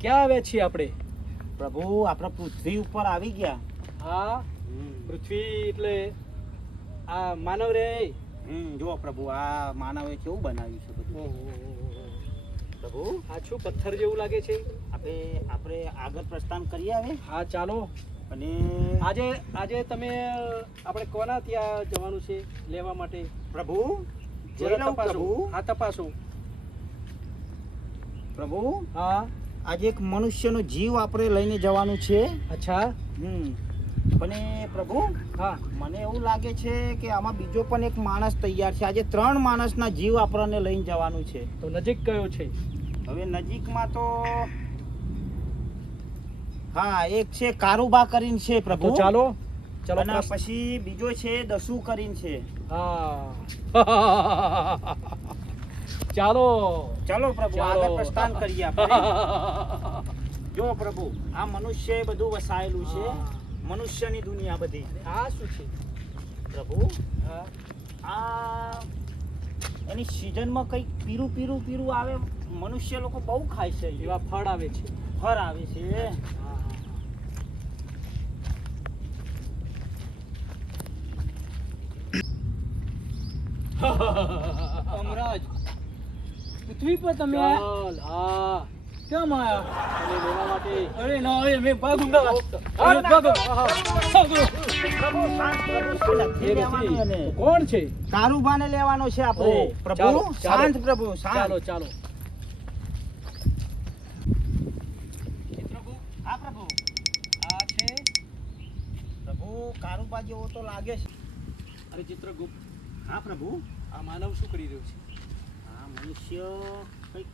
ક્યાં આવ્યા છીએ આપણે? પ્રભુ આપણા પૃથ્વી ઉપર આવી ગયા. હા? પૃથ્વી એટલે આ માનવ રે હમ જુઓ પ્રભુ આ માનવે કેવું બનાવ્યું છે બધું. પ્રભુ? આ શું પથ્થર જેવું લાગે છે? આપણે આપણે આગળ પ્રસ્થાન કરીએ હવે? હા ચાલો. અને આજે આજે તમે આપણે કોના ત્યાં જવાનું છે લેવા માટે? પ્રભુ જરા તપાસો. હા તપાસો. પ્રભુ? હા. આજે એક મનુષ્યનો જીવ આપણે લઈને જવાનું છે. અચ્છા હમ. અને પ્રભુ હા. મને એવું લાગે છે કે આમાં બીજો પણ એક માણસ તૈયાર છે. આજે ત્રણ માણસના જીવ આપણને લઈને જવાનું છે. તો નજીક કયો છે? હવે નજીકમાં તો હા એક છે કારુબા કરીને છે પ્રભુ. ચાલો ચાલો પછી બીજો છે દસુ કરીને છે. હા. ચાલો. ચાલો પ્રભુ આગળ પ્રસ્થાન કરીએ આપણે. જો પ્રભુ આ મનુષ્ય બધું વસાયેલું છે મનુષ્યની દુનિયા બધી. આ શું છે? પ્રભુ આ એની સિઝનમાં કંઈક પીરું પીરું પીરું આવે મનુષ્ય લોકો બહુ ખાય છે. એવા ફળ આવે છે. ફળ આવે છે. અમરાજ પૃથ્વી પર તમે? હા કેમ આયા તને લેવા માટે અરે ના અરે મેં ભાગું ના હા, ભાગો ભાગો. પ્રભુ શાંત પ્રભુ શાંત. એ લેવાનું નથી. એને. તો કોણ છે કારુબાને લેવાનો છે આપણે પ્રભુ. શાંત પ્રભુ ચાલો શાંત ચાલો હા પ્રભુ આ પ્રભુ કારુબા જેવો તો લાગે છે અરે ચિત્રગુપ્ત હા પ્રભુ? આ માનવ શું કરી રહ્યો છે? આ મનુષ્ય કંઈક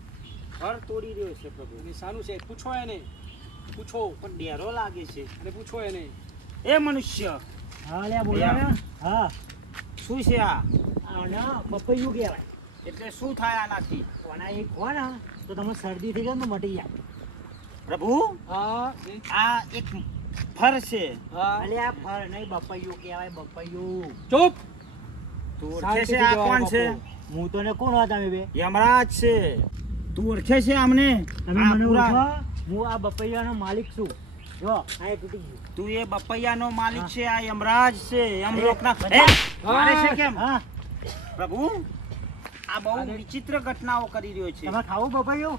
ફળ તોડી રહ્યો છે પ્રભુ. અને સારું છે? પૂછો એને. પૂછો. પણ ડેરો લાગે છે. અને પૂછો એને. એ મનુષ્ય. હા લે બોલ્યા ને. હા. શું છે આ? આના પપૈયું કહેવાય. એટલે શું થાય આનાથી? કોના એક કોના તો તમે શરદી થઈ ગયા ને તો મટી જાય પ્રભુ? હા આ એક ફર છે. હા. અલે આ ફર નહીં બપૈયું કહેવાય બપૈયું. ચૂપ. તું ઓળખે છે આ કોણ છે? હું તો ને કોણ હતા તમે બે? યમરાજ છે. તું ઓળખે છે તમે મને ઓળખો? હું આ બપૈયાનો માલિક છું. જો આ તૂટી ગયું. તું એ બપૈયાનો માલિક છે આ યમરાજ છે. યમલોકના એ, એ, મારે છે કેમ? હા. પ્રભુ આ બહુ વિચિત્ર ઘટનાઓ કરી રહ્યો છે. તમે ખાવો બપૈયો?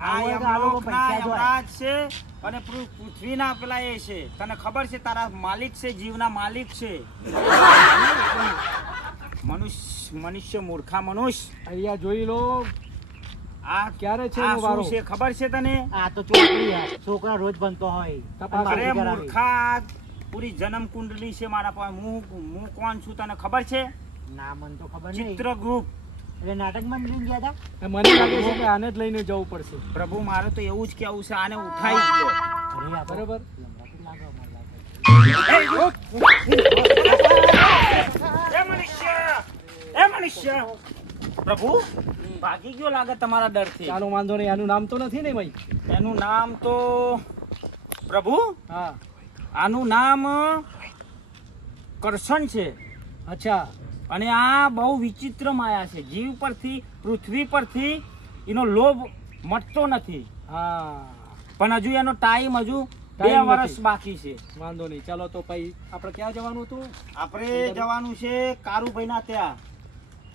આ યમલોકના યમરાજ છે અને પૃથ્વી પૃથ્વીના પેલા એ છે. તને ખબર છે તારા માલિક છે જીવના માલિક છે? મનુષ્ય મનુષ્ય મૂર્ખા મનુષ્ય. અહીંયા જોઈ લો. આ ક્યારે છે આ એનો વારો? શું છે? ખબર છે તને? આ તો છોકરી છોકરા રોજ બનતો હોય. અરે મૂર્ખા પૂરી જન્મ કુંડલી છે મારા પાસે. હું હું કોણ છું તને ખબર છે? ના મને તો ખબર નહીં. ચિત્રગુપ્ત એટલે નાટકમાં લઈને ગયા હતા? મને લાગે છે કે આને જ લઈને જવું પડશે. પ્રભુ મારે તો એવું જ કેવું છે આને ઉઠાઈ ગયો. બરાબર લમણા તો લાગે અમારે લાગે. એ મનુષ્ય એ મનુષ્ય પ્રભુ ભાગી ગયો લાગે તમારા ડરથી. ચાલો વાંધો નહીં. આનું નામ તો નથી ને ભાઈ? એનું નામ તો પ્રભુ? હા. આનું નામ કરશન છે. અચ્છા. અને આ બહુ વિચિત્ર માયા છે. જીવ પરથી પૃથ્વી પરથી એનો લોભ મટતો નથી. હા. પણ હજુ એનો ટાઈમ હજુ બે વર્ષ બાકી છે. વાંધો નહીં. ચાલો તો ભાઈ આપણે ક્યાં જવાનું હતું? આપણે જવાનું છે કારુભાઈના ત્યાં.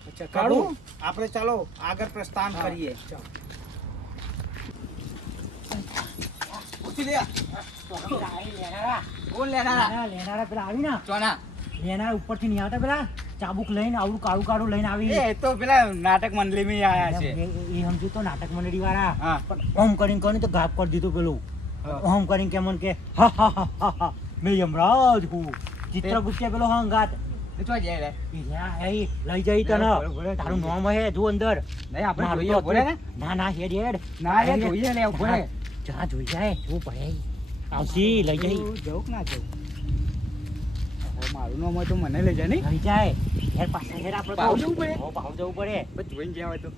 અચ્છા કાળું આપણે ચાલો આગળ પ્રસ્થાન કરીએ. ચાલો. લેનારા. બોલ લેનારા, લેનારા પેલા આવી ને. ચોના. લેનારા ઉપરથી નહીં આવતા પેલા. ચાબુક લઈને આવડું કાળું કાળું લઈને આવી. એ તો પેલા નાટક મંડળીમાં આયા છે. એ એ સમજુ તો નાટક મંડળી વાળા. પણ ઓમ કરીને કરીને તો ગાપ કરી દીધું પેલું. ઓમ કરીને કે મને કે હા હા હા હા હા મેં યમરાજ હું. ચિત્રગુપ્ત પેલો હંગાત. જાય જ્યાં લઈ જઈ તને. બોલે, બોલે, તારું નામ હે જો અંદર. નહીં આપણે મારું જોઈએ બોલે ના. ના હેડ હેડ. ના રે જોઈએ ને બોલે હા, જા જોઈ જાય જો ભાઈ આવશી લઈ જઈ. જવું ના જવું? મારું નામ હોય તો મને લઈ જાય નહીં? લઈ જાય. પાસે આપણે ભાવ જવું પડે? હો, ભાવ જવું પડે. પછી જોઈને હોય તો.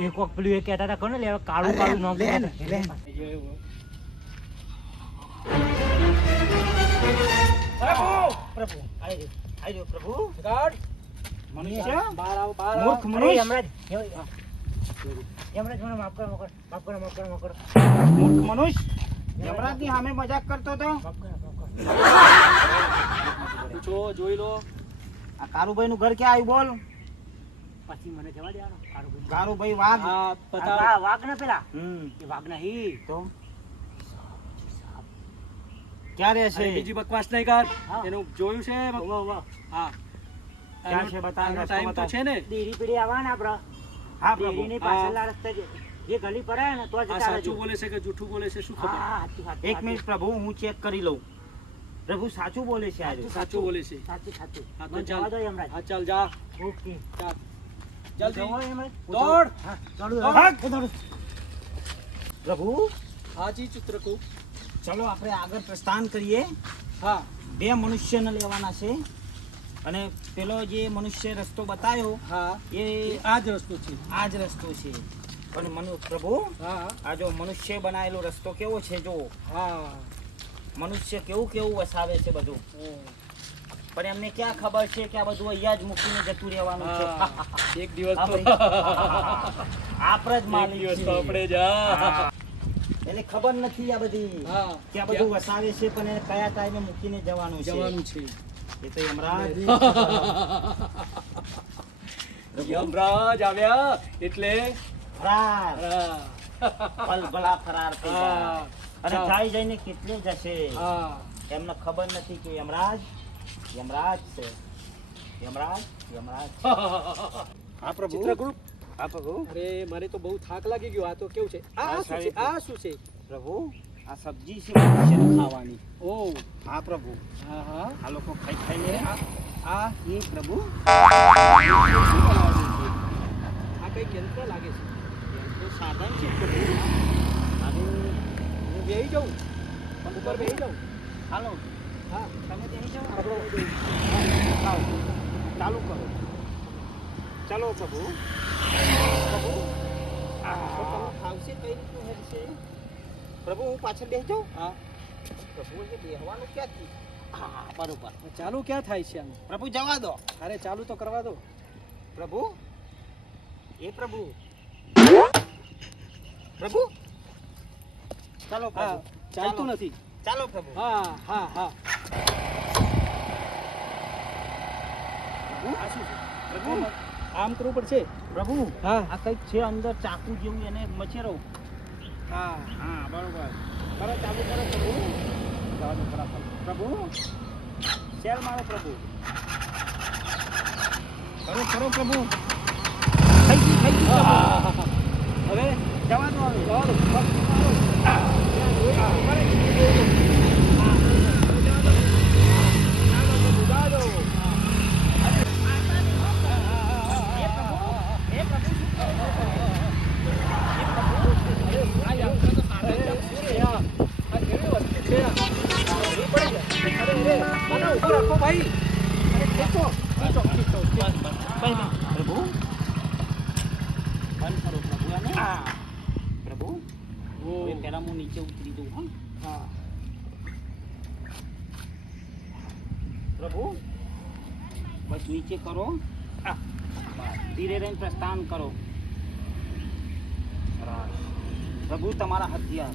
એક કોક પેલું એ કહેતા હતા કોને લે કાળું કાળું નામ લે ને, લે. હતા. પ્રભુ. આવી આવી પ્રભુ. ગાડ મનુષ્ય? બહાર આવો બહાર આવો. મૂર્ખ અરે મનુષ્ય યમરાજ, યમરાજ મને માફ કરો માફ કરો માફ કરો માફ કરો મૂર્ખ મનુષ્ય? યમરાજની સામે મજાક કરતો તો? પૂછો જોઈ લો. આ કારુભાઈ નું ઘર ક્યાં આવ્યું બોલ? પછી મને જવા દેવાનો. કારુભાઈ. કારુભાઈ વાઘ. વાઘ ના પેલા. હમ. એ વાઘ હી તો? ક્યાં રહે છે? બીજી બકવાસ નહીં કર. એનું જોયું છે વાહ વાહ હા. ક્યાં છે? બતાવ, ટાઈમ તો છે ને. ડેરી પીડી આવવા ને હા પ્રભુ પાછળના રસ્તે જે જે ગલી પડે ને તો જ સાચું બોલે છે કે જૂઠું બોલે છે શું ખબર? હા, સાચું, સાચું, એક મિનિટ પ્રભુ હું ચેક કરી લઉં. પ્રભુ સાચું બોલે છે આજે? સાચું બોલે છે. સાચું સાચું. હા તો ચાલ. હા ચાલ જા. ઓકે. ચાલ. જલ્દી. દોડ. હા, ચાલુ દોડ. રાખો. દોડ. પ્રભુ? હાજી ચિત્રકૂટ. ચલો આપણે આગળ પ્રસ્થાન કરીએ. હા. બે મનુષ્યને લેવાના છે. અને પેલો જે મનુષ્ય રસ્તો બતાવ્યો હા. એ આ જ રસ્તો છે. આ જ રસ્તો છે. પણ મનુ પ્રભુ હા. આ જો મનુષ્ય બનાવેલો રસ્તો કેવો છે જો હા. મનુષ્ય કેવું કેવું વસાવે છે બધું. પણ એમને ક્યાં ખબર છે કે આ બધું અહીંયા જ મૂકીને જતું રહેવાનું છે? એક દિવસ તો આપણે જ માલિક આપણે જા એને ખબર નથી આ બધી. કે આ બધું વસાવે છે પણ એને કયા ટાઈમે મૂકીને જવાનું છે? જવાનું છે. એ તો યમરાજ. યમરાજ આવ્યા એટલે ફરાર. હા. ફરાર થઈ ગયા. અને. જાય જઈને કેટલે જશે? એમને ખબર નથી કે યમરાજ યમરાજ છે. યમરાજ યમરાજ. હા પ્રભુ. પ્રભુ અરે મારે તો બહુ થાક લાગી ગયો. આ તો કેવું છે? આ શું છે? આ શું છે? પ્રભુ આ સબ્જી છે ખાવાની. ઓ. હા પ્રભુ. હા હા. આ લોકો ખાઈ ખાઈને આ આ એ પ્રભુ. આ કઈ યંત્ર લાગે છે? યંત્ર સાધન છે પ્રભુ. અને હું બેહી જાઉં. ઉપર બેહી જાઉં. હાલો. હા. તમે ત્યાં જાઓ આપણો ચાલુ કરો. ચાલો પ્રભુ પ્રભુ આ તો તમને ફાવશે કઈ રીતનું હેરશે પ્રભુ હું પાછળ બેસી જાઉં હા પ્રભુ એ બેહવાનું ક્યાંથી હા બરોબર ચાલુ ક્યાં થાય છે આમ પ્રભુ જવા દો અરે ચાલુ તો કરવા દો પ્રભુ એ પ્રભુ પ્રભુ ચાલો હા પ્રભુ ચાલતું ચાલો. નથી। ચાલો પ્રભુ હા હા હા પ્રભુ આ શું છે પ્રભુ આમ કરવું પડશે. પ્રભુ હા. આ કંઈક છે અંદર ચાકુ જેવું એને મચેરો હા. હા બરોબર. કરો ચાલુ કરો પ્રભુ. પ્રભુ. શેર મારો પ્રભુ. કરો કરો પ્રભુ. થઈ ગયું થઈ ગયું. હવે જવાનું દો હવે. કરો. આ, ધીરે રહીને પ્રસ્થાન કરો. પ્રભુ તમારા હથિયાર.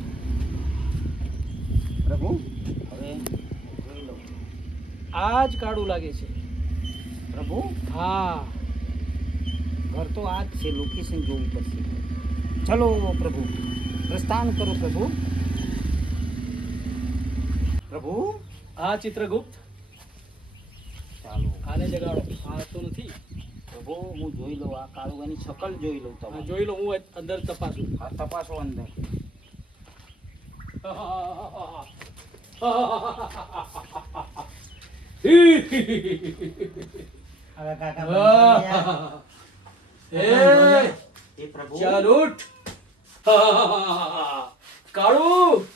પ્રભુ હવે જોઈ લો. આ જ કાળું લાગે છે. પ્રભુ હા. ઘર તો આ જ છે લોકેશન જોવું પડશે. ચલો પ્રભુ પ્રસ્થાન કરો પ્રભુ. પ્રભુ? આ ચિત્રગુપ્ત. આને જગાડો. આ તો નથી. પ્રભુ હું જોઈ લઉં આ કાળું એની શકલ જોઈ લઉં તમે જોઈ લઉં હું અંદર તપાસું. હા તપાસો અંદર. હવે કાકા એ એ પ્રભુ. ચાલ ઉઠ. કાળું.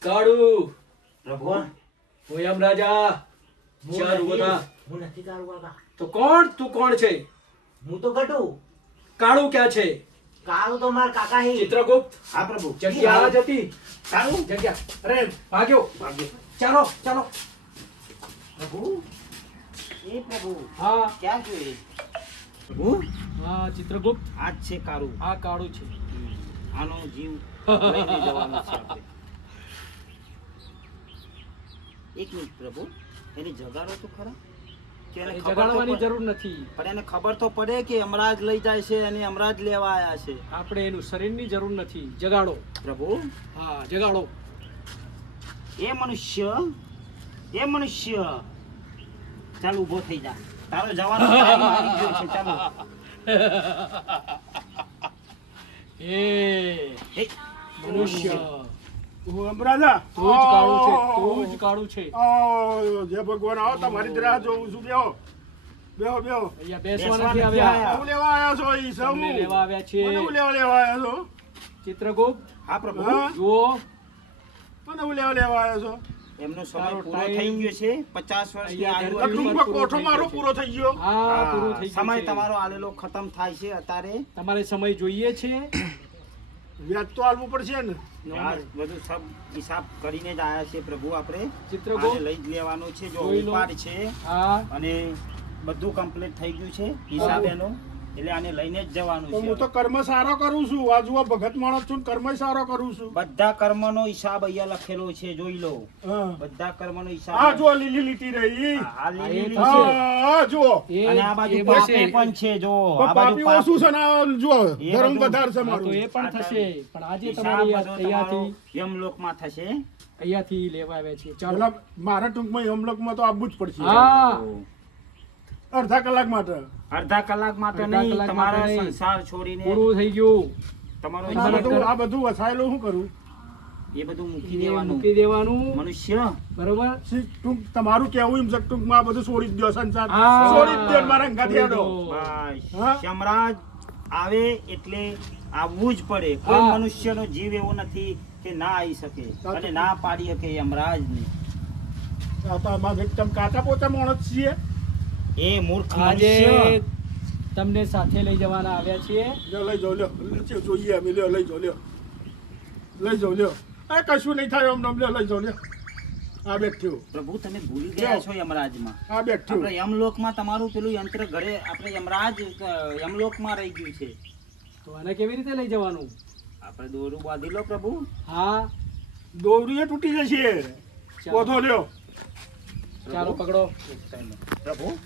કાળું. પ્રભુ. હું રાજા. ચાલુ થા. હું નથી કાળું કાકા તો કોણ? તું કોણ છે? હું તો ગટુ કાળું ક્યાં છે? કાળું તો મારા કાકા હી ચિત્રગુપ્ત. હા પ્રભુ. જગ્યા. આવા જતી કાળું જગ્યા. અરે ભાગ્યો. ભાગ્યો. ચાલો ચાલો. પ્રભુ? એ પ્રભુ હા. ક્યાં છે પ્રભુ? હા ચિત્રગુપ્ત. આ છે કાળુ. આ કાળું છે. આનો જીવ લઈને જવાનો છે આપણે. એક મિનિટ પ્રભુ. એની જગારો તો ખરા. કે એને ખબર જરૂર નથી. પણ એને ખબર તો પડે કે અમરાજ લઈ જાય છે અને અમરાજ લેવા આવ્યા છે. આપણે એનું શરીરની જરૂર નથી. જગાડો. પ્રભુ? હા જગાડો. એ મનુષ્ય એ મનુષ્ય. ચાલ ઊભો થઈ જા. તારો જવાનો ટાઈમ આવી ગયો છે ચાલો. એ એ, મનુષ્ય. હું તું જ કાળું છે તું જ કાળું છે. ઓ, ભગવાન આવો તમારી જ રાહ જોઉં છું. બેહો. બેહો બેહો. અહીંયા બેસવા બેસવા નથી નથી. આવ્યા. હું લેવા આવ્યા છો ઈ સૌ. લેવા આવ્યા છીએ હું લેવા લેવા આવ્યા છો? ચિત્રગુપ્ત. હા પ્રભુ. જુઓ. મને હું લેવા લેવા આવ્યા છો? એમનો સમય પૂરો થઈ ગયો છે. પચાસ વર્ષની અહીંયા આયુ ધરતી હતી. ઉપર કટુંબમાં કોઠો મારો પૂરો થઈ ગયો? હા પૂરું થઈ ગયું સમય તમારો આલેલો ખતમ થાય છે અત્યારે. તમારે સમય જોઈએ છે. વ્યાજ તો આલવું પડશે ને. આ બધું સબ હિસાબ કરીને જ આયા છે પ્રભુ આપણે. ચિત્રગુપ્ત લઈ જ લેવાનો છે જો ઉપાડ છે. અને બધું કમ્પ્લીટ થઈ ગયું છે હિસાબ એનો એટલે આને લઈને જ જવાનું છે. હું તો કર્મ સારો કરું છું. આ જુઓ ભગત માણસ છું કર્મ સારો કરું છું. બધા કર્મનો હિસાબ અહીંયા લખેલો છે જોઈ લો. બધા કર્મનો આ હિસાબ જુઓ લીલી લીટી રહી. આ- આ લીલી હા, જુઓ. અને આ બાજુ પાપી પણ છે જો આ બાજુ પાપી ઓછું છે ને જુઓ ધર્મ વધાર છે મારું. એ પણ થશે. પણ આજે તમારી આ અહીંયાથી યમલોકમાં થશે. અહીંયાથી લેવા આવે છે ચાલો. મારા ટૂંકમાં યમલોકમાં તો આવવું જ પડશે. હા. અડધા કલાક માટે. અડધા કલાક માટે નહીં તમારા સંસાર છોડીને પૂરું થઈ ગયું. તમારો આ બધું વસાયેલું શું કરું? એ બધું મૂકી દેવાનું. મૂકી દેવાનું. મનુષ્ય. બરોબર? ટૂંક તમારું કેવું એમ છે ટૂંકમાં આ બધું છોડી દો સંસાર? છોડી દો મારા હેડો. દો. બસ. આવે એટલે આવવું જ પડે. કોઈ. મનુષ્યનો જીવ એવો નથી કે ના આવી શકે. અને ના પાડી શકે યમરાજને. કાચા પોતા માણસ છીએ? એ મૂર્ખ આજે તમને સાથે લઈ જવાના આવ્યા છીએ. લ્યો લઈ જાઓ લ્યો. લ્યો, જોઈએ અમે લ્યો લઈ જાઓ લ્યો. લઈ જાઓ લ્યો. એ કશું નહીં થાય એમ લ્યો લઈ જાઓ લ્યો. આ બેઠ્યું. પ્રભુ તમે ભૂલી ગયા છો યમરાજમાં. આ બેઠ્યું. આપણે યમલોકમાં તમારું પેલું યંત્ર ઘરે આપણે યમરાજ યમલોકમાં રહી ગયું છે. તો આને કેવી રીતે લઈ જવાનું? આપણે દોરું બાંધી લો પ્રભુ. હા. દોરીએ તૂટી જશે. પોધો લ્યો. ચાલો પકડો. પ્રભુ?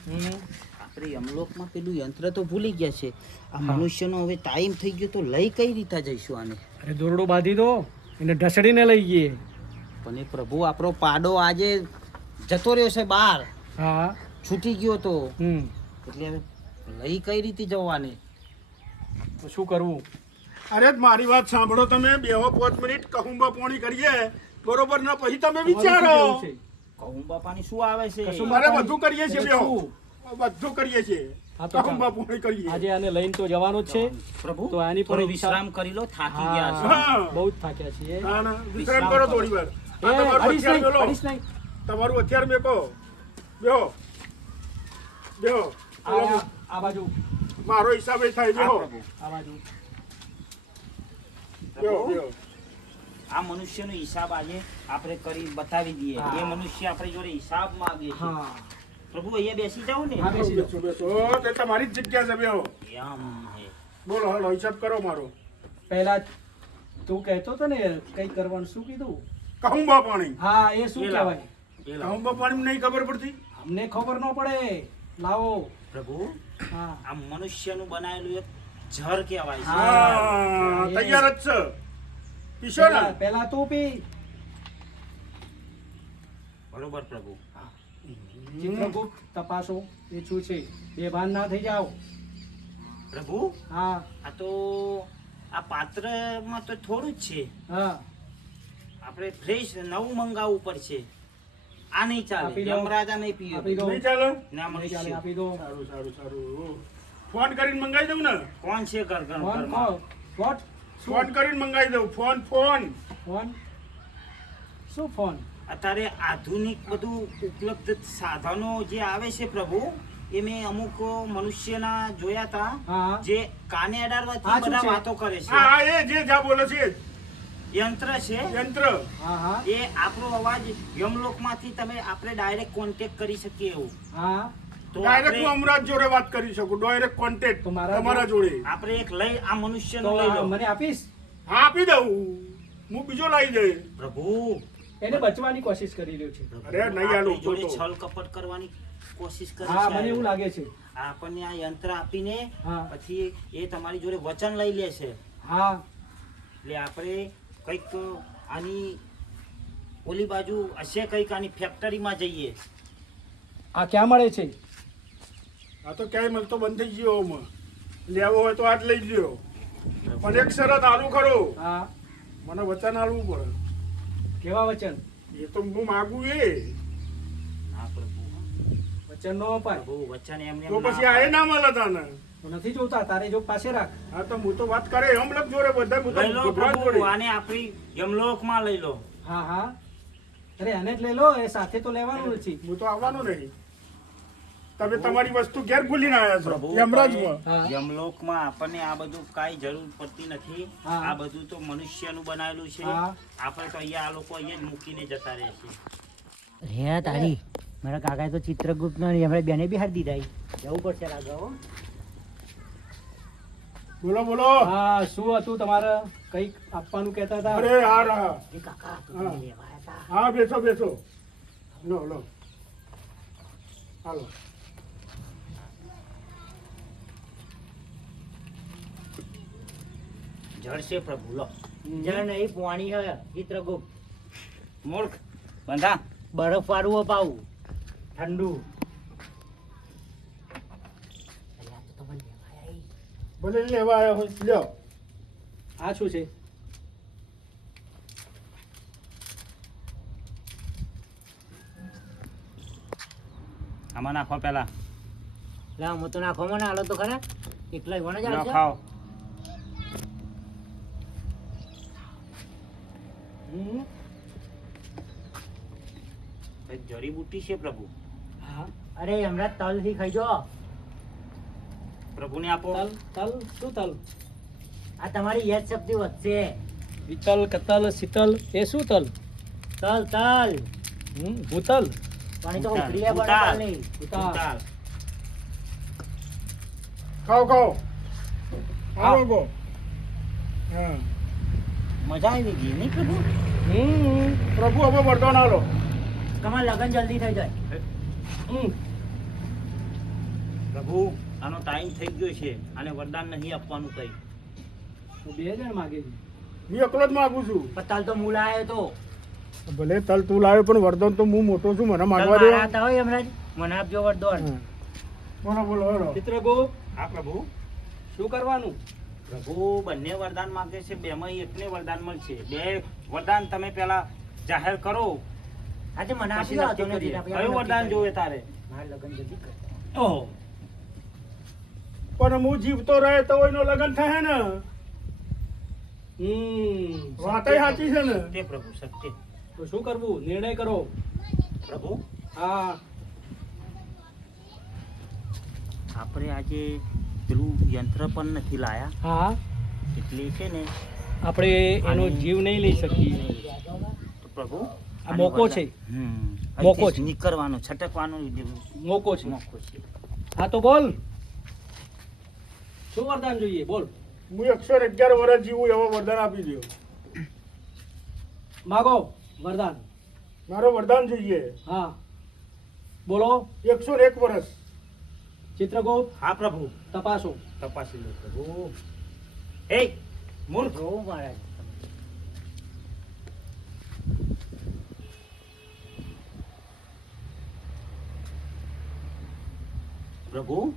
આપણે યમલોકમાં પેલું યંત્ર તો ભૂલી ગયા છે. આ મનુષ્યનો હવે ટાઈમ થઈ ગયો તો લઈ કઈ રીતે જઈશું આને? અરે દોરડો બાંધી દો. એને ઢસડીને લઈ ગઈએ પણ એ પ્રભુ આપણો પાડો આજે જતો રહ્યો છે બહાર. હા. છૂટી ગયો તો. હમ. એટલે હવે લઈ કઈ રીતે જવાને તો શું કરવું? અરે મારી વાત સાંભળો તમે. બેહો પાંચ મિનિટ કહુંબા પોણી કરીએ. બરોબર ના પછી તમે વિચારો? કહું બાપાની શું આવે છે? કશું મારે બધું કરીએ છીએ બેહો. બધું કરીએ છીએ. આજે આને લઈને તો જવાનો જ છે. પ્રભુ તો આની પર વિશ્રામ- કરી લો થાકી ગયા. બહુ જ થાક્યા છીએ. વિશ્રામ કરો થોડી વાર. એ, તમારું હથિયાર મેકો. બેહો. બેહો. આ બાજુ. મારો હિસાબે થાય છે બેહો. આ બાજુ. બેહો બેહો. આ મનુષ્યનો હિસાબ આજે આપણે કરી બતાવી દઈએ. એ મનુષ્ય આપણે જોડે હિસાબ માંગે છે પ્રભુ અહીંયા બેસી જાવ ને. બેસી બેસો બેસો. તે તમારી જ જગ્યા છે બેહો. બોલો હાલો હિસાબ કરો મારો. પહેલા તું કહેતો હતો ને કઈ કરવાનું શું કીધું? કહુંબા પાણી. હા એ શું. કહેવાય? કહુંબા પાણી નહીં ખબર પડતી. અમને ખબર ન પડે. લાવો. પ્રભુ હા. આ મનુષ્યનું બનાવેલું એક ઝર કહેવાય છે. હા તૈયાર જ છે. પીશો ને પહેલા- પહેલા તું પી. બરોબર પ્રભુ. ચિત્રગુપ્ત તપાસો એ શું છે? બે ભાન ના થઈ જાઓ. પ્રભુ? હા. આ તો આ પાત્રમાં તો થોડું જ છે. હા. આપણે ફ્રેશ નવું મંગાવવું પડશે. આ નહીં ચાલે. આપી દો. યમરાજા નહીં પીએ. આપી દો. નહીં ચાલે? ના મને ચાલે, આપી દો. સારું સારું સારું. ફોન કરીને મંગાવી દઉં ને? કોણ છે ઘર ઘર? વોટ? ફોન કરીને મંગાવી દઉં. Phone phone. ફોન? શું ફોન? અત્યારે આધુનિક બધું ઉપલબ્ધ સાધનો જે આવે છે પ્રભુ એ મેં અમુક મનુષ્યના જોયા હતા જે કાને અડાડવાથી બધા વાતો કરે છે. હા એ જે જા બોલે છે યંત્ર છે? યંત્ર. હા હા. એ આપણો અવાજ યમલોકમાંથી તમે આપણે ડાયરેક્ટ કોન્ટેક્ટ કરી શકીએ એવું. હા. ડાયરેક્ટ હું અમરાજ જોડે વાત કરી શકું ડાયરેક્ટ કોન્ટેક્ટ તમારા જોડે આપણે એક લઈ આ મનુષ્ય મનુષ્યનો લઈ લો. મને આપીશ? હા આપી દઉં. હું બીજો લાવી જઈ પ્રભુ. એને બચવાની કોશિશ કરી રહ્યો છે. અરે નહીં, આલો જોડે છલ કપટ કરવાની કોશિશ કરી હા મને એવું લાગે છે. આપણને આ યંત્ર આપીને પછી એ તમારી જોડે વચન લઈ લે છે. હા. એટલે આપણે કંઈક આની ઓલી બાજુ હશે કંઈક આની ફેક્ટરીમાં જઈએ. આ ક્યાં મળે છે? આ તો ક્યાંય મળતો બંધ થઈ ગયો આમાં. લેવો હોય તો આજ લઈ ગયો પણ એક શરત આલું ખરો. હા. મને વચન આલવું પડે. કેવા વચન? એ તો હું માગું એ. હા. પ્રભુ વચન નો અપાય. વચન એમને તો પછી આ એ ના મળે તને? નથી જોતા તારે જો પાસે રાખ. હા તો હું તો વાત કરે યમલોક જોડે બધા હું તો ભગવાન પ્રભુ જોડે. આને આપણી યમલોકમાં લઈ લો. હા હા. અરે આને જ લઈ લો એ સાથે તો લેવાનું નથી. હું તો આવવાનું નહીં. તમે તમારી વસ્તુ ઘેર ભૂલીને આવ્યા છો. યમરાજમાં. યમલોકમાં આપણને આ બધું કાંઈ જરૂર પડતી નથી. આ બધું તો મનુષ્યનું બનાવેલું છે. આપણે તો અહીંયા આ લોકો અહીંયા જ મૂકીને જતા રહે છે. હે તારી. મારા કાકાએ તો ચિત્રગુપ્ત નો હમણાં બેને બી હાર દીધા જવું પડશે રાજા હો. બોલો બોલો. હા શું હતું તમારે? કંઈક આપવાનું કહેતા હતા? અરે હા હા એ કાકા. હા બેસો બેસો. લો લો. હાલો. જળશે પ્રભુ લો. જળ નહીં પાણી હે ચિત્રગુપ્ત. મૂર્ખ બંધા. બરફ વાળું અપાવું ઠંડુ. આ તો તમે લેવા આયા ઈ. ભલે લેવા આવ્યા હોય લ્યો. આ શું છે? આમાં નાખો પેલા. લા હું તો નાખો મને આલો તો ખરા. એકલા વણ જ આવશે ખાઓ હમ. એક જડીબુટ્ટી છે પ્રભુ. હા. અરે હમણાં તલથી ખાઈ જો. પ્રભુને આપો. તલ તલ શું તલ? આ તમારી યાદ શક્તિ વધશે. વિતલ કતલ શીતલ એ શું તલ? તલ તલ. હમ ભૂતલ. પાણી તો ભૂતાલ. બરાબર નહીં. ભૂતાલ. ખાઓ ખાઓ. હાલો ગો હા. મજા આવી ગઈ નહીં પ્રભુ? હમ પ્રભુ હવે વરદાન આલો તમારા લગન જલ્દી થઈ જાય. હમ. પ્રભુ આનો ટાઈમ થઈ ગયો છે અને વરદાન નહીં આપવાનું કઈ. બે જણ માગે છે. હું એકલો જ માગું છું. પણ તલ તો મૂળ આવ્યો તો. ભલે તલ તું લાવ્યો પણ વરદાન તો હું મોટો છું મને માગવા દે. આતા હોય હમણાં મને આપજો વરદાન. બોલો બોલો હેડો હા પ્રભુ. શું કરવાનું? પ્રભુ બંને વરદાન માંગે છે બેમાં એકને વરદાન મળશે. બે વરદાન તમે પેલા જાહેર કરો. આજે મને આપી દો તો નથી કયું વરદાન જોવે તારે? મારે લગન જલ્દી કર. ઓહો. પણ હું જીવતો રહે તો એનો લગન થાય ને? હમ વાત સાચી છે ને? તે પ્રભુ સત્ય. તો શું કરવું? નિર્ણય કરો. પ્રભુ? હા. આપણે આજે પેલું યંત્ર પણ નથી લાયા. હા. એટલે છે ને આપણે એનો જીવ નહીં લઈ શકીએ. તો પ્રભુ આ મોકો છે. મોકો છે. નીકળવાનો છટકવાનો મોકો છે. મોકો છે. હા તો બોલ. શું વરદાન જોઈએ? બોલ. હું એકસો અગિયાર વર્ષ જીવું એવો વરદાન આપી દો માગો વરદાન. મારો વરદાન જોઈએ. હા. બોલો. એકસો એક વર્ષ ચિત્રગુપ્ત. હા પ્રભુ. તપાસો. તપાસી લો પ્રભુ. એ મૂર્ખ. પ્રભુ મહારાજ. પ્રભુ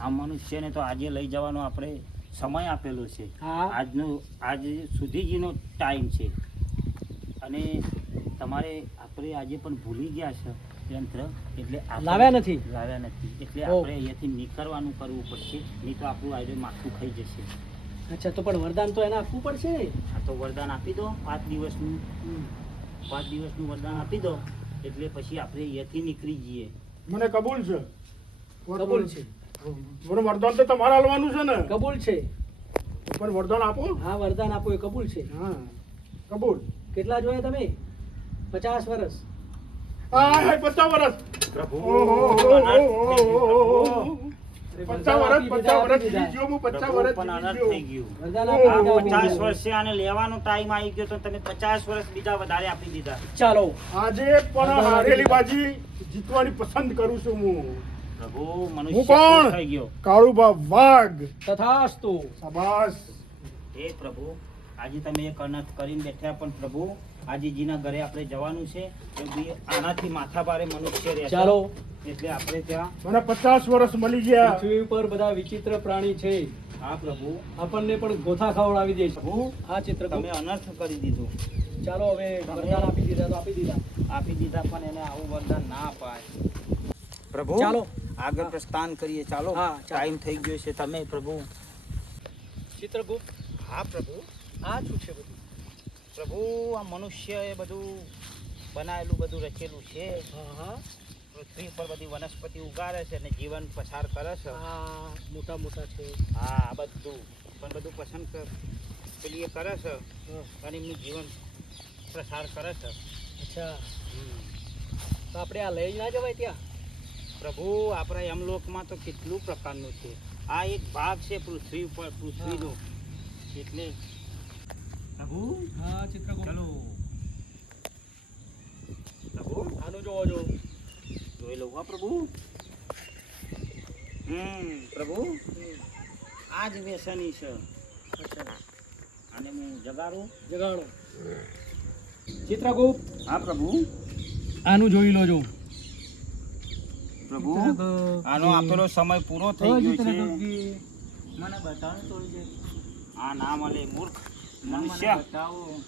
આ મનુષ્યને તો આજે લઈ જવાનો આપણે સમય આપેલો છે. આજનો આજ સુધીજીનો ટાઈમ છે. અને તમારે આપણે આજે પણ ભૂલી ગયા છે યંત્ર એટલે લાવ્યા નથી? લાવ્યા નથી. એટલે આપણે અહીંયાથી નીકળવાનું કરવું પડશે નહીં તો આપણું આયરે માથું ખાઈ જશે. અચ્છા તો પણ વરદાન તો એને આપવું પડશે? ને આ તો વરદાન આપી દો પાંચ દિવસનું. પાંચ દિવસનું વરદાન આપી દો એટલે પછી આપણે અહીંયાથી નીકળી જઈએ. મને કબૂલ છે. કબૂલ. છે. મને વરદાન તો તમારે હાલવાનું છે ને. કબૂલ છે. પણ વરદાન આપો. હા વરદાન આપો એ કબૂલ છે. હા કબૂલ. કેટલા જોયા તમે? પચાસ વર્ષ પચાસ. પચાસ આને લેવાનો ટાઈમ આવી ગયો તો તમે પચાસ બીજા વધારે આપી દીધા. ચાલો. આજે પણ હારેલી બાજી જીતવાની પસંદ કરું છું હું. હું કોણ? થઈ ગયો. કાળુબા વાઘ. તથાસ્તુ. શાબાશ. હે પ્રભુ આજે તમે એક અનર્થ કરીને બેઠ્યા પણ પ્રભુ આજે જેના ઘરે આપણે જવાનું છે આનાથી માથા ભારે મનુષ્ય રહે ચાલો. એટલે આપણે ત્યાં મને પચાસ વર્ષ મળી ગયા. પૃથ્વી ઉપર બધા વિચિત્ર પ્રાણી છે. હા પ્રભુ. આપણને પણ ગોથા ખવડાવી દે પ્રભુ આ ચિત્ર તમે અનર્થ કરી દીધું. ચાલો હવે વરદાન આપી દીધા તો આપી દીધા. આપી દીધા પણ એને આવું વરદાન ના અપાય. પ્રભુ ચાલો. આગળ પ્રસ્થાન કરીએ. ચાલો હા, ચાલો. ટાઈમ થઈ ગયો છે. તમે પ્રભુ. ચિત્રગુપ્ત. હા પ્રભુ. આ શું છે બધું? પ્રભુ આ મનુષ્ય એ બધું બનાવેલું બધું રચેલું છે. પૃથ્વી પર બધી વનસ્પતિ ઉગાડે છે અને જીવન પસાર કરે છે. મોટા મોટા છે. હા આ બધું પણ બધું પસંદ કર પેલી એ કરે છે અને એમનું જીવન પ્રસાર કરે છે. અચ્છા. તો આપણે આ લઈ ના જવાય ત્યાં? પ્રભુ આપણા યમલોકમાં તો કેટલું પ્રકારનું છે. આ એક ભાગ છે પૃથ્વી પર પૃથ્વીનો. એટલે પ્રભુ હા ચિત્રગુપ્ત ચલો. પ્રભુ આનું જોવો જો. જોઈ લઉં હા પ્રભુ? હમ પ્રભુ? આ વ્યસની છે. અને હું જગાડું? જગાડો. ચિત્રગુપ્ત. હા પ્રભુ? આનું જોઈ લો જો. પ્રભુ? આનો આપેલો સમય પૂરો થઈ ગયો છે. મને બતાવો છે આ ના મળે મૂર્ખ. મનુષ્ય. બતાવો.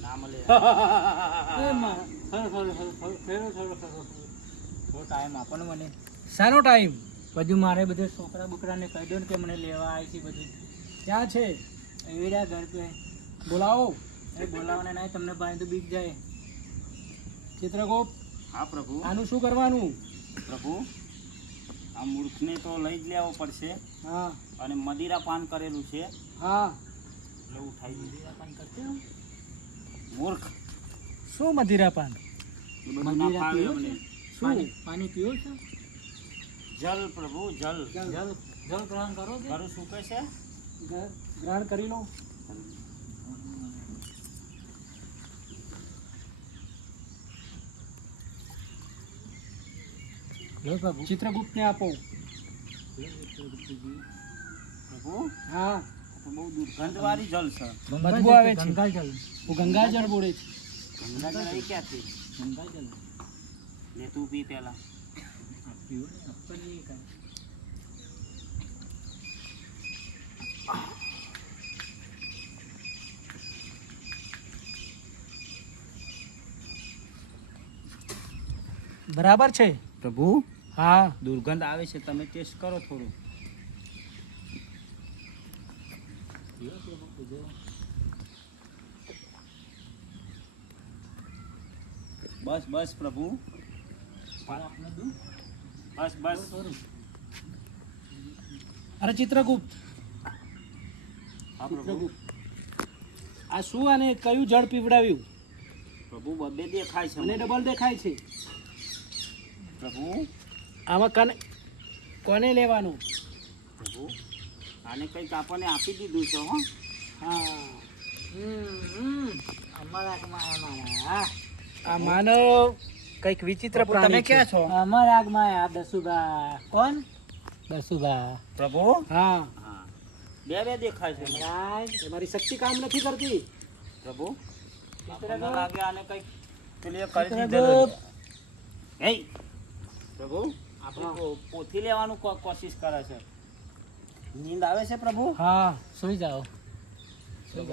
ના મળે. ટાઈમ આપો ને મને. સારો ટાઈમ બધું મારે બધે છોકરા બોકરાને કહી દો ને કે મને લેવા આવી છે બધું. ક્યાં છે? એવી રહ્યા ઘર પે. બોલાવો. એ બોલાવવાને નહીં તમને પાસે તો બીક જાય. ચિત્રગોપ હા પ્રભુ. આનું શું કરવાનું? પ્રભુ આ મૂર્ખને તો લઈ જ લેવો પડશે. હા. અને મદિરા પાન કરેલું છે. હા. એટલે ઉઠાઈ દીધું પાન કરશે મૂર્ખ. શું મધિરા પાન એ બધું ના મદિરા ફાવે પીવું અમને શું? પાણી પાણી પીવો છો? જલ પ્રભુ જલ. જલ. જલ. ગ્રહણ કરો કે ઘરું શું કહે છે? ગ- ગ્રહણ કરી લો. લો બાબુ ચિત્રગુપ્ત ને આપો પ્રભુ? હા. આ તો બહુ દુર્ગંધવાળી જલ છે બદબુ આવે છે. ગંગા હું ગંગાજળ બોલે છે. ગંગાજળ અહીં ક્યાંથી? ગંગા લે તું પી પેલા આ પીવો ને આપણને કાંઈ બરાબર છે? પ્રભુ હા. દુર્ગંધ આવે છે તમે ટેસ્ટ કરો થોડું પીવો કે એમાં પૂજો બસ બસ પ્રભુ. બસ બસ. અરે ચિત્રગુપ્ત. આ શું અને કયું જળ પીવડાવ્યું? પ્રભુ બબે દેખાય છે મને. ડબલ દેખાય છે. પ્રભુ. આમાં કને કોને લેવાનું? પ્રભુ. આને કંઈક આપણને આપી દીધું છે હો. હા. અમારા આ માનવ કંઈક વિચિત્ર તમે ક્યાં છો. અમારા આગમાં આ દસુબા. કોણ? દસુબા. પ્રભુ? હા. હા. બે બે દેખાય છે. તમારી શક્તિ કામ નથી કરતી. પ્રભુ. આપણને લાગે આને કંઈક પેલી કરી દીધેલું હે પ્રભુ? આપણે પોથી લેવાનું કોશિશ કરે છે. નીંદ આવે છે પ્રભુ? હા સુઈ જાઓ. સુઈ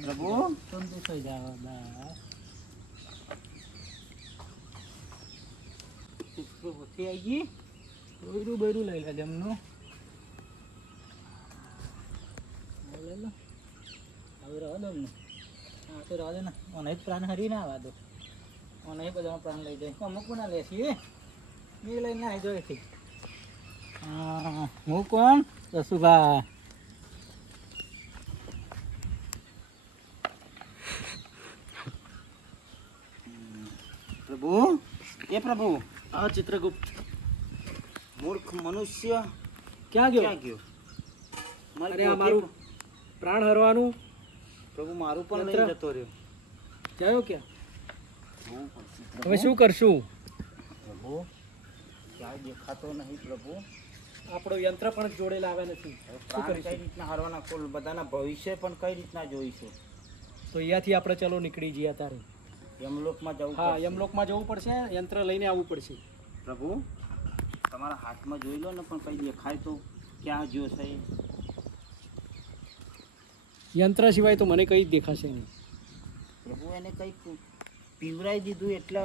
પ્રભુ? તો સુઈ જાઓ બસ. ચિત્રગુપ્ત આવી ગઈ? બૈરું બૈરું લઈ લે જમનું લઈ લો હવે રહો દો હા તો રહેવા દો ને. મને જ પ્રાણ હરી ના આવવા દો. મને બધાનો પ્રાણ લઈ જાય. અમુક ના લે છીએ એ? લઈને આવી છે હા કોણ? જસુભા. પ્રભુ? એ પ્રભુ આ ચિત્રગુપ્ત. મૂર્ખ મનુષ્ય ક્યાં ગયો? ક્યાં ગયો? અરે આ મારું પ્રાણ હરવાનું પ્રભુ મારું પણ નહીં જતો રહ્યો. ગયો ક્યાં? હવે શું કરશું? પ્રભુ ક્યાં દેખાતો નહીં પ્રભુ. આપણો યંત્ર પણ જોડે લાવ્યા નથી. શું કઈ રીતના હારવાના કુલ? બધાના ભવિષ્ય પણ કઈ રીતના જોઈશું? તો અહીંયાથી આપણે ચલો નીકળી જઈએ તારે યમલોકમાં જવું હા. યમલોકમાં જવું પડશે યંત્ર લઈને આવવું પડશે. પ્રભુ તમારા હાથમાં જોઈ લો ને પણ કઈ દેખાય તો ક્યાં જોશે યંત્ર સિવાય તો મને કંઈ દેખાશે નહીં. પ્રભુ એને કંઈક પીવરાઈ દીધું એટલે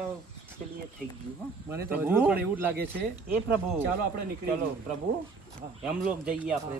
પેલી એ થઈ ગયું મને તો હજુ પણ એવું જ લાગે છે. એ પ્રભુ. ચાલો આપણે નીકળી ચલો પ્રભુ હા. યમલોક જઈએ આપણે